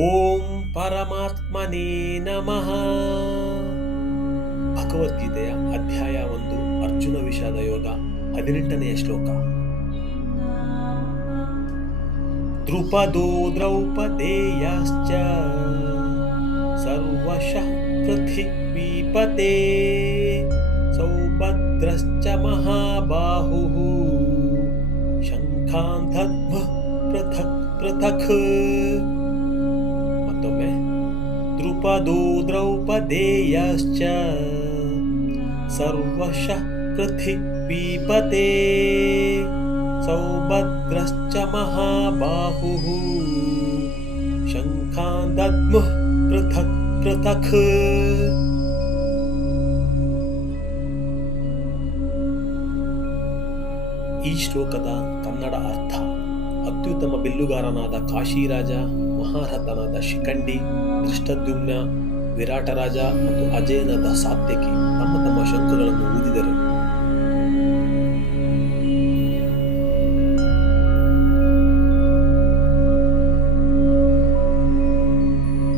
ಓಂ ಪರಮಾತ್ಮನೇ ನಮಃ. ಭಗವದ್ಗೀತೆಯ ಅಧ್ಯಾಯ 1 ಅರ್ಜುನ ವಿಷಾದ ಯೋಗ 18ನೆಯ ಶ್ಲೋಕ. ದ್ರುಪದೋ ದ್ರೌಪದೇಯಶ್ಚ ಸರ್ವಶಃ ಪೃಥಿವೀಪತೆ ಸೌಭದ್ರಶ್ಚ ಮಹಾಬಾಹುಃ ಶಂಖಾನ್ ದದ್ಮಃ ಪೃಥಕ್ ಪೃಥಕ್. ಮತ್ತೊಮ್ಮೆ, ದ್ರುಪದೋ ದ್ರೌಪದೇಯಶ್ಚ ಸರ್ವಶಃ ಪೃಥಿವೀಪತೆ ಸೌಭದ್ರಶ್ಚ ಮಹಾಬಾಹುಃ ಶಂಖಾನ್ ದದ್ಮಃ ಪೃಥಕ್ ಪೃಥಕ್. ಈ ಶ್ಲೋಕದ ಕನ್ನಡ ಅರ್ಥ: ಅತ್ಯುತ್ತಮ ಬಿಲ್ಲುಗಾರನಾದ ಕಾಶಿರಾಜ, ಮಹಾರಥನಾದ ಶಿಖಂಡಿ, ದೃಷ್ಟದ್ಯುಮ್ನ, ವಿರಾಟರಾಜ ಮತ್ತು ಅಜೇಯನಾದ ಸಾತ್ಯಕಿ ತಮ್ಮ ತಮ್ಮ ಶಂಖಗಳನ್ನು ಊದಿದರು.